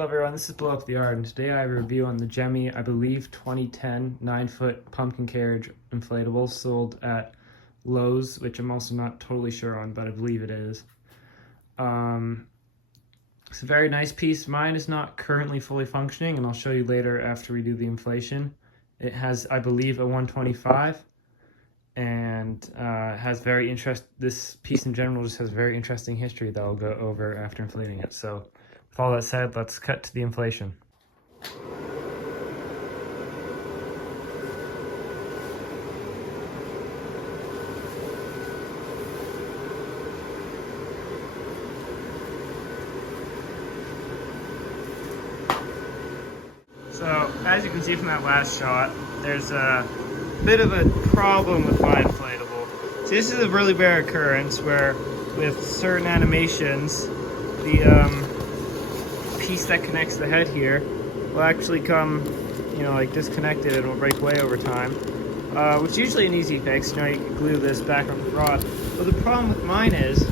Hello everyone, this is Blow Up the Yard, and today I have a review on the Gemmy, I believe 2010 9-foot pumpkin carriage inflatable sold at Lowe's, which I'm also not totally sure on, but I believe it is. It's a very nice piece. Mine is not currently fully functioning, and I'll show you later after we do the inflation. It has, I believe, a 125, and this piece in general just has very interesting history that I'll go over after inflating it. So with all that said, let's cut to the inflation. So, as you can see from that last shot, there's a bit of a problem with my inflatable. So this is a really rare occurrence where, with certain animations, the piece that connects the head here will actually come, like disconnected. It'll break away over time, which is usually an easy fix. You can glue this back on the rod. But the problem with mine is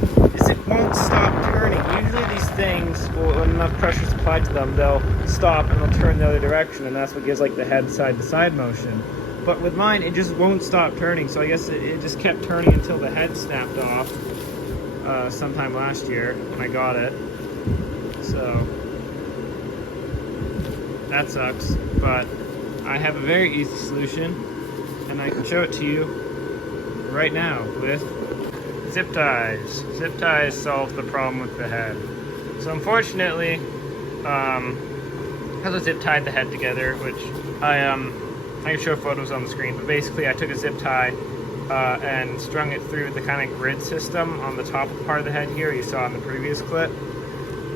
it won't stop turning. Usually these things, when enough pressure is applied to them, they'll stop and they'll turn the other direction, and that's what gives like the head side-to-side motion. But with mine, it just won't stop turning, so I guess it just kept turning until the head snapped off sometime last year when I got it. So that sucks, but I have a very easy solution, and I can show it to you right now with zip ties. Zip ties solve the problem with the head. So unfortunately, because I zip tied the head together, which I can show photos on the screen, but basically I took a zip tie and strung it through the kind of grid system on the top part of the head here you saw in the previous clip,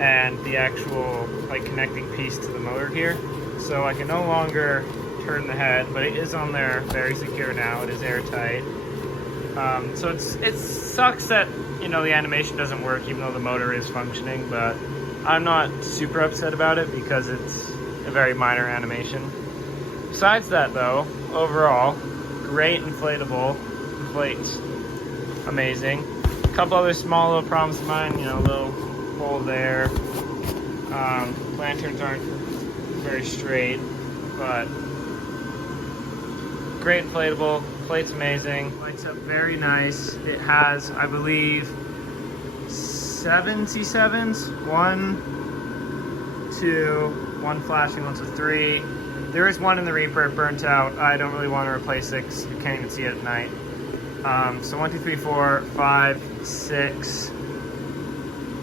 and the actual like connecting piece to the motor here. So I can no longer turn the head, but it is on there very secure now. It is airtight. So it sucks that the animation doesn't work even though the motor is functioning, but I'm not super upset about it because it's a very minor animation. Besides that though, overall, great inflatable, inflates amazing. A couple other small little problems of mine, a little hole there. Lanterns aren't very straight, but great inflatable, inflates amazing, lights up very nice. It has, I believe, 7 C7s, 1, 2, 1 flashing, one's a 3. There is one in the Reaper, it burnt out. I don't really want to replace it because you can't even see it at night. So 1, 2, 3, 4, 5, 6.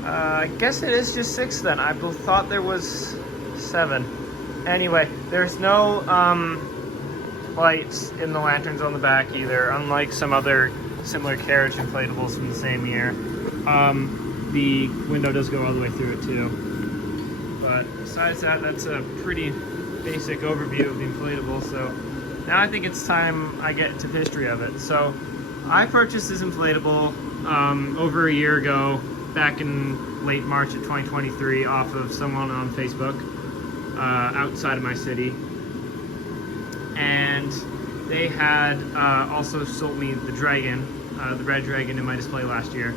I guess it is just 6 then. I thought there was 7. Anyway, there's no lights in the lanterns on the back either, unlike some other similar carriage inflatables from the same year. The window does go all the way through it too. But besides that, that's a pretty basic overview of the inflatable. So now I think it's time I get to the history of it. So I purchased this inflatable over a year ago, back in late March of 2023, off of someone on Facebook outside of my city. And they had also sold me the dragon, the red dragon in my display last year.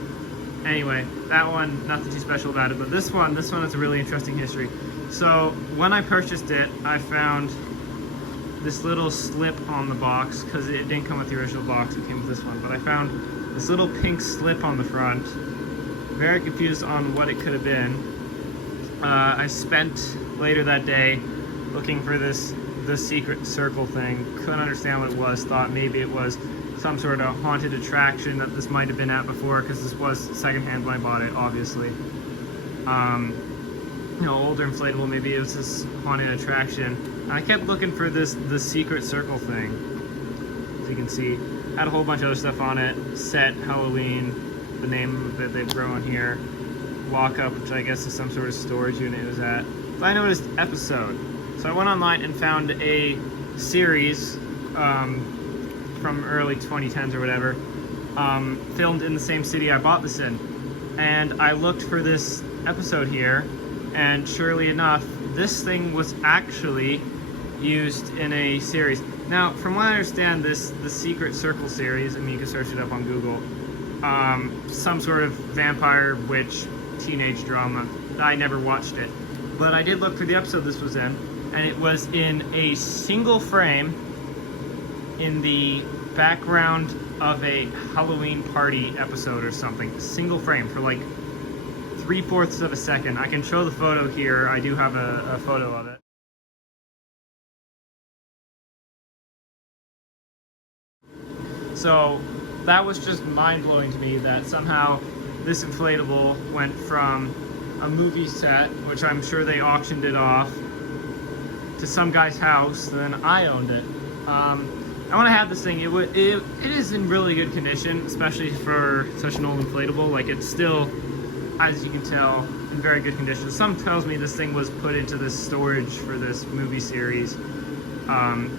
Anyway, that one, nothing too special about it, but this one has a really interesting history. So when I purchased it, I found this little slip on the box, because it didn't come with the original box, it came with this one, but I found this little pink slip on the front. Very confused on what it could have been. I spent later that day looking for the secret circle thing. Couldn't understand what it was. Thought maybe it was some sort of haunted attraction that this might have been at before, because this was secondhand when I bought it, obviously. Older inflatable, maybe it was this haunted attraction. And I kept looking for the secret circle thing. As you can see, had a whole bunch of other stuff on it. Set, Halloween, the name that they've thrown here. Lockup, which I guess is some sort of storage unit it was at. So I noticed episode. So I went online and found a series from early 2010s or whatever, filmed in the same city I bought this in. And I looked for this episode here, and surely enough, this thing was actually used in a series. Now, from what I understand, the Secret Circle series, you can search it up on Google, some sort of vampire witch teenage drama. I never watched it. but I did look for the episode this was in, and it was in a single frame in the background of a Halloween party episode or something. Single frame for like 3/4 of a second. I can show the photo here. I do have a photo of it. So that was just mind-blowing to me that somehow this inflatable went from a movie set, which I'm sure they auctioned it off, to some guy's house, then I owned it. I want to have this thing. It is in really good condition, especially for such an old inflatable. Like, it's still, as you can tell, in very good condition. Some tells me this thing was put into this storage for this movie series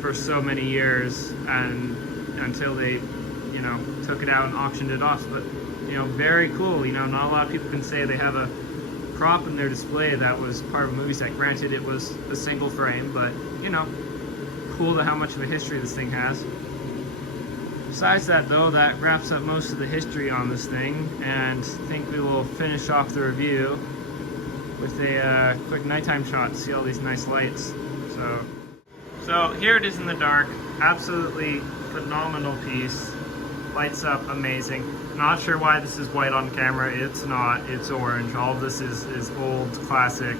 for so many years, and until they, you know, took it out and auctioned it off. But, you know, very cool. You know, not a lot of people can say they have a prop in their display that was part of a movie set. Granted, it was a single frame, but, you know, cool to how much of a history this thing has. Besides that, though, that wraps up most of the history on this thing, and I think we will finish off the review with a quick nighttime shot to see all these nice lights. So here it is in the dark. Absolutely phenomenal piece. Lights up amazing. Not sure why this is white on camera. It's not. It's orange. All of this is old, classic,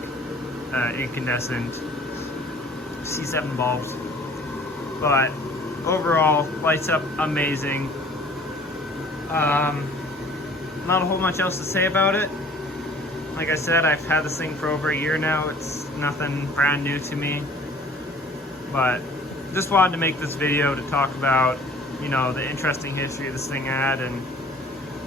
incandescent C7 bulbs. But overall, lights up amazing. Not a whole much else to say about it. Like I said, I've had this thing for over a year now. It's nothing brand new to me. But just wanted to make this video to talk about, you know, the interesting history this thing had, and,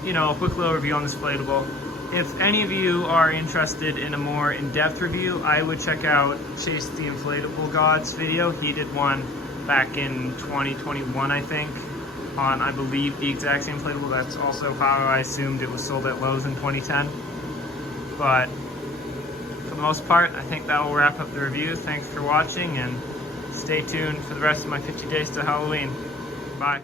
you know, a quick little review on this inflatable. If any of you are interested in a more in-depth review, I would check out Chase the Inflatable God's video. He did one back in 2021, I think, on, I believe, the exact same inflatable. That's also how I assumed it was sold at Lowe's in 2010. But for the most part, I think that will wrap up the review. Thanks for watching, and stay tuned for the rest of my 50 days to Halloween. Bye.